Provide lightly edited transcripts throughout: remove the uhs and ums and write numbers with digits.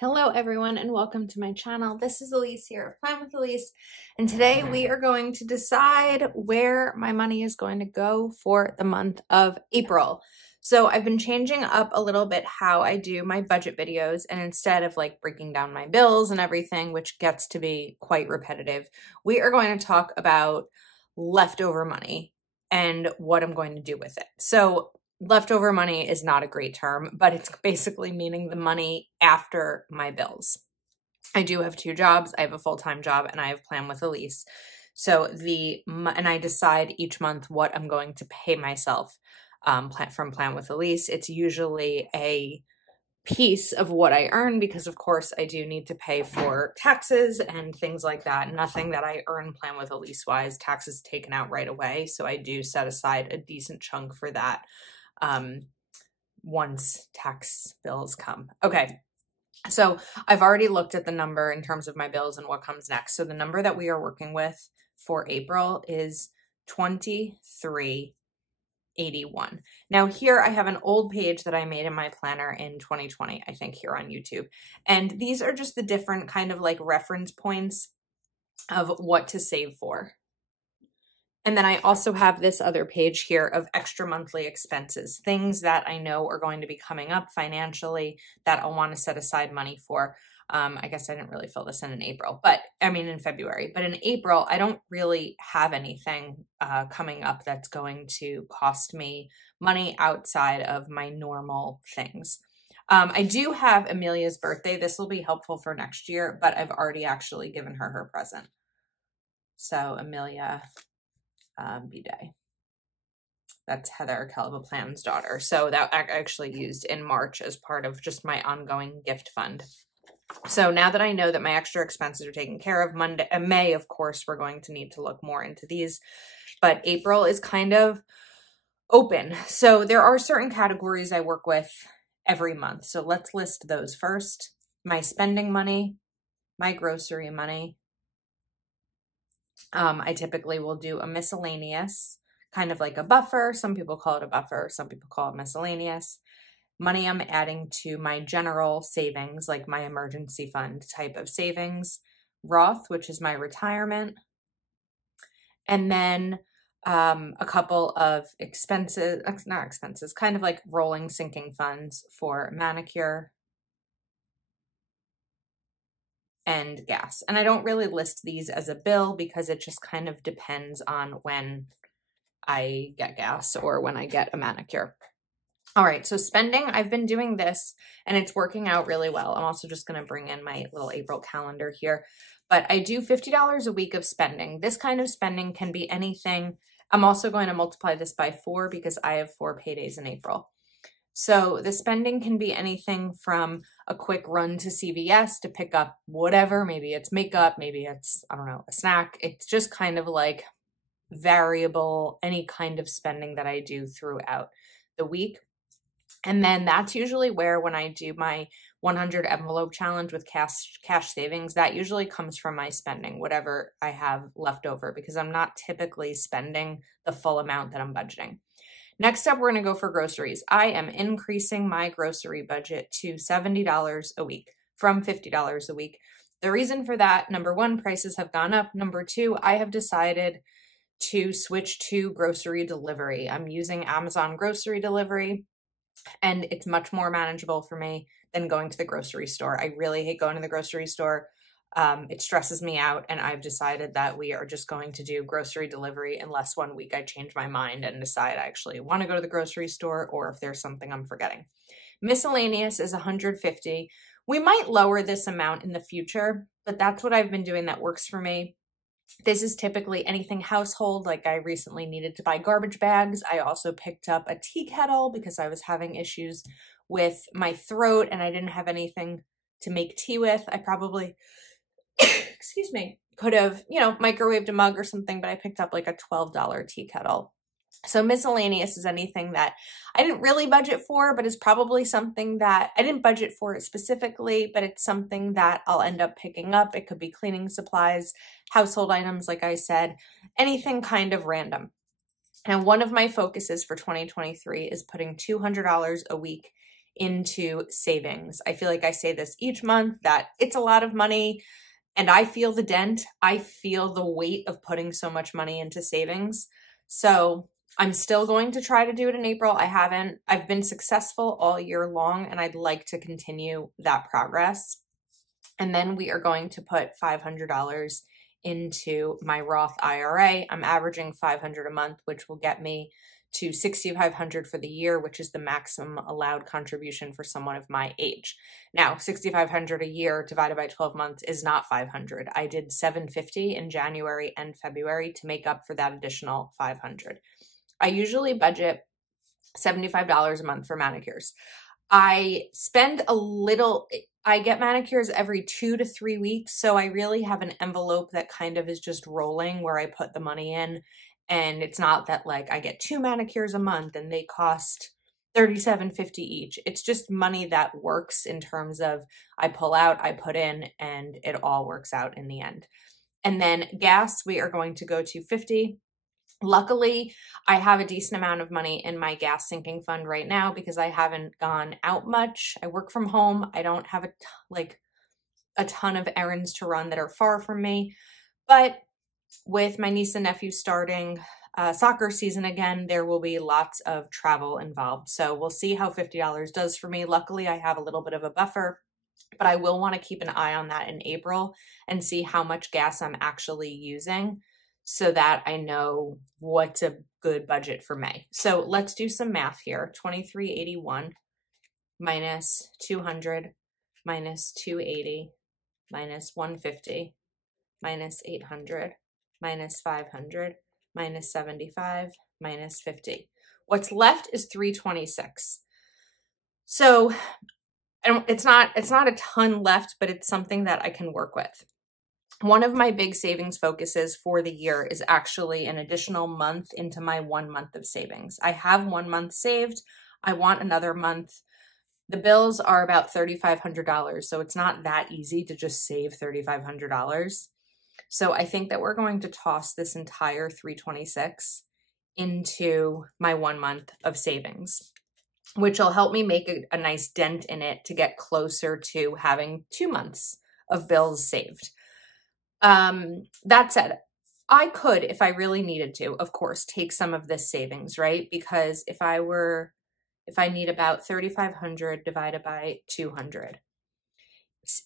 Hello everyone and welcome to my channel. This is Elise here of Plan with Elise, and today we are going to decide where my money is going to go for the month of April. So I've been changing up a little bit how I do my budget videos, and instead of like breaking down my bills and everything, which gets to be quite repetitive, we are going to talk about leftover money and what I'm going to do with it. So leftover money is not a great term, but it's basically meaning the money after my bills. I do have two jobs. I have a full-time job and I have Plan with Elise. So and I decide each month what I'm going to pay myself from Plan with Elise. It's usually a piece of what I earn because of course I do need to pay for taxes and things like that. Nothing that I earn Plan with Elise wise, taxes taken out right away. So I do set aside a decent chunk for that once tax bills come. Okay, so I've already looked at the number in terms of my bills and what comes next. So the number that we are working with for April is $23.81. Now here I have an old page that I made in my planner in 2020, I think, here on YouTube. And these are just the different kind of like reference points of what to save for. And then I also have this other page here of extra monthly expenses, things that I know are going to be coming up financially that I'll want to set aside money for. I guess I didn't really fill this in April, but I mean in February. But in April, I don't really have anything coming up that's going to cost me money outside of my normal things. I do have Amelia's birthday. This will be helpful for next year, but I've already actually given her her present. So Amelia B-Day. That's Heather Calva Plan's daughter. So that I actually used in March as part of just my ongoing gift fund. So now that I know that my extra expenses are taken care of, May, of course, we're going to need to look more into these, but April is kind of open. So there are certain categories I work with every month. So let's list those first. My spending money, my grocery money. I typically will do a miscellaneous, kind of like a buffer. Some people call it a buffer. Some people call it miscellaneous. Money I'm adding to my general savings, like my emergency fund type of savings. Roth, which is my retirement. And then a couple of expenses, not expenses, kind of like rolling sinking funds for manicure and gas. And I don't really list these as a bill because it just kind of depends on when I get gas or when I get a manicure. All right, so spending, I've been doing this and it's working out really well. I'm also just going to bring in my little April calendar here, but I do $50 a week of spending. This kind of spending can be anything. I'm also going to multiply this by 4 because I have 4 paydays in April. So the spending can be anything from a quick run to CVS to pick up whatever, maybe it's makeup, maybe it's, I don't know, a snack. It's just kind of like variable, any kind of spending that I do throughout the week. And then that's usually where, when I do my 100 envelope challenge with cash savings, that usually comes from my spending, whatever I have left over, because I'm not typically spending the full amount that I'm budgeting. Next up, we're going to go for groceries. I am increasing my grocery budget to $70 a week from $50 a week. The reason for that, number one, prices have gone up. Number two, I have decided to switch to grocery delivery. I'm using Amazon grocery delivery, and it's much more manageable for me than going to the grocery store. I really hate going to the grocery store. It stresses me out, and I've decided that we are just going to do grocery delivery unless one week I change my mind and decide I actually want to go to the grocery store, or if there's something I'm forgetting. Miscellaneous is $150. We might lower this amount in the future, but that's what I've been doing that works for me. This is typically anything household, like I recently needed to buy garbage bags. I also picked up a tea kettle because I was having issues with my throat and I didn't have anything to make tea with. I probably, excuse me, could have, microwaved a mug or something, but I picked up like a $12 tea kettle. So miscellaneous is anything that I didn't really budget for, but is probably something that I didn't budget for it specifically, but it's something that I'll end up picking up. It could be cleaning supplies, household items, like I said, anything kind of random. And one of my focuses for 2023 is putting $200 a week into savings. I feel like I say this each month that it's a lot of money and I feel the dent. I feel the weight of putting so much money into savings. So I'm still going to try to do it in April. I've been successful all year long and I'd like to continue that progress. And then we are going to put $500 into my Roth IRA. I'm averaging $500 a month, which will get me to $6,500 for the year, which is the maximum allowed contribution for someone of my age. Now, $6,500 a year divided by 12 months is not $500. I did $750 in January and February to make up for that additional $500. I usually budget $75 a month for manicures. I spend a little, I get manicures every 2 to 3 weeks, so I really have an envelope that kind of is just rolling where I put the money in. And it's not that like I get 2 manicures a month and they cost $37.50 each. It's just money that works in terms of I pull out, I put in, and it all works out in the end. And then gas, we are going to go to $50. Luckily, I have a decent amount of money in my gas sinking fund right now because I haven't gone out much. I work from home. I don't have a ton of errands to run that are far from me. But with my niece and nephew starting soccer season again, there will be lots of travel involved. So we'll see how $50 does for me. Luckily, I have a little bit of a buffer, but I will want to keep an eye on that in April and see how much gas I'm actually using so that I know what's a good budget for May. So let's do some math here. 2381 minus 200 minus 280 minus 150 minus 800 minus 500 minus 75 minus 50. What's left is 326. So it's not a ton left, but it's something that I can work with. One of my big savings focuses for the year is actually an additional month into my 1 month of savings. I have 1 month saved. I want another month. The bills are about $3,500, so it's not that easy to just save $3,500. So I think that we're going to toss this entire 326 into my 1 month of savings, which will help me make a nice dent in it to get closer to having 2 months of bills saved. That said, I could, if I really needed to, of course, take some of this savings, right? Because if I need about 3,500 divided by 200,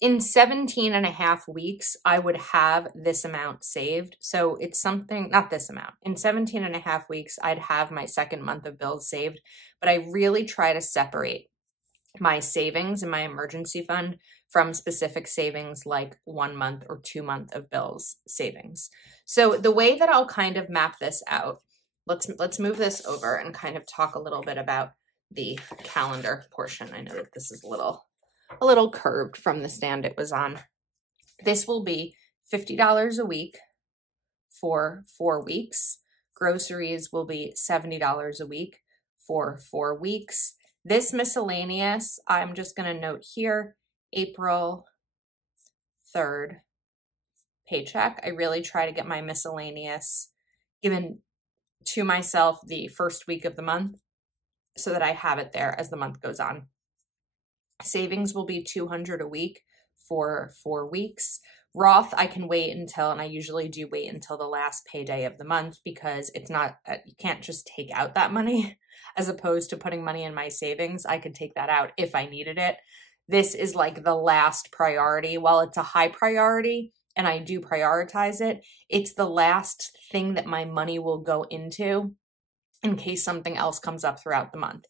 in 17 and a half weeks, I would have this amount saved. So it's something, not this amount. In 17 and a half weeks, I'd have my second month of bills saved, but I really try to separate my savings in my emergency fund from specific savings like 1 month or 2 month of bills savings. So the way that I'll kind of map this out, let's move this over and kind of talk a little bit about the calendar portion. I know that this is a little curved from the stand it was on. This will be $50 a week for 4 weeks. Groceries will be $70 a week for 4 weeks. This miscellaneous, I'm just going to note here, April 3rd paycheck. I really try to get my miscellaneous given to myself the first week of the month so that I have it there as the month goes on. Savings will be $200 a week for 4 weeks. Roth, I can wait until, and I usually do wait until the last payday of the month because it's not, you can't just take out that money as opposed to putting money in my savings. I could take that out if I needed it. This is like the last priority. While it's a high priority and I do prioritize it, it's the last thing that my money will go into in case something else comes up throughout the month.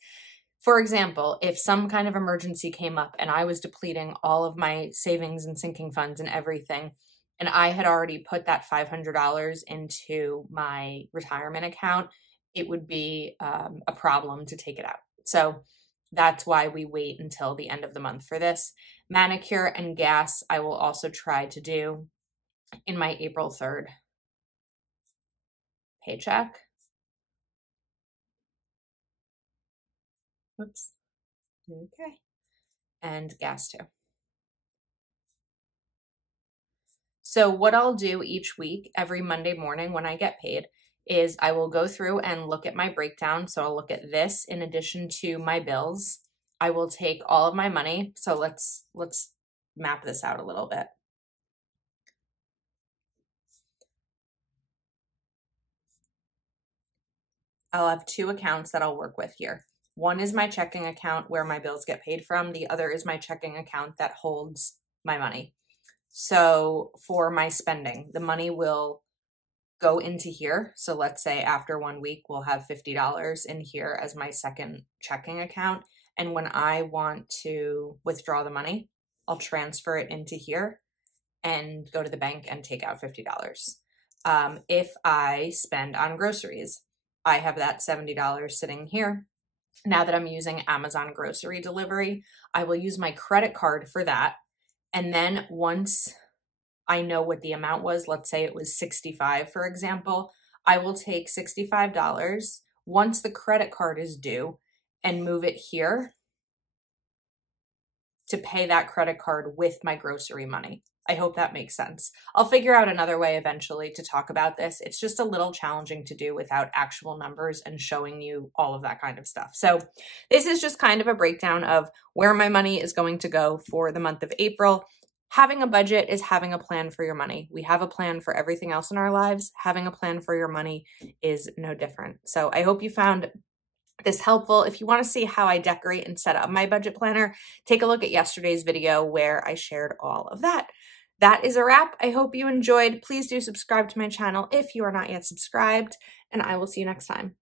For example, if some kind of emergency came up and I was depleting all of my savings and sinking funds and everything, and I had already put that $500 into my retirement account, it would be a problem to take it out. So that's why we wait until the end of the month for this. Manicure and gas, I will also try to do in my April 3rd paycheck. Oops. Okay. And gas too. So what I'll do each week, every Monday morning when I get paid, is I will go through and look at my breakdown. So I'll look at this in addition to my bills. I will take all of my money. So let's map this out a little bit. I'll have two accounts that I'll work with here. One is my checking account where my bills get paid from. The other is my checking account that holds my money. So for my spending, the money will go into here. So let's say after 1 week, we'll have $50 in here as my second checking account. And when I want to withdraw the money, I'll transfer it into here and go to the bank and take out $50. If I spend on groceries, I have that $70 sitting here. Now that I'm using Amazon grocery delivery, I will use my credit card for that. And then once I know what the amount was, let's say it was $65, for example, I will take $65 once the credit card is due and move it here to pay that credit card with my grocery money. I hope that makes sense. I'll figure out another way eventually to talk about this. It's just a little challenging to do without actual numbers and showing you all of that kind of stuff. So this is just kind of a breakdown of where my money is going to go for the month of April. Having a budget is having a plan for your money. We have a plan for everything else in our lives. Having a plan for your money is no different. So I hope you found this helpful. If you want to see how I decorate and set up my budget planner, take a look at yesterday's video where I shared all of that. That is a wrap. I hope you enjoyed. Please do subscribe to my channel if you are not yet subscribed, and I will see you next time.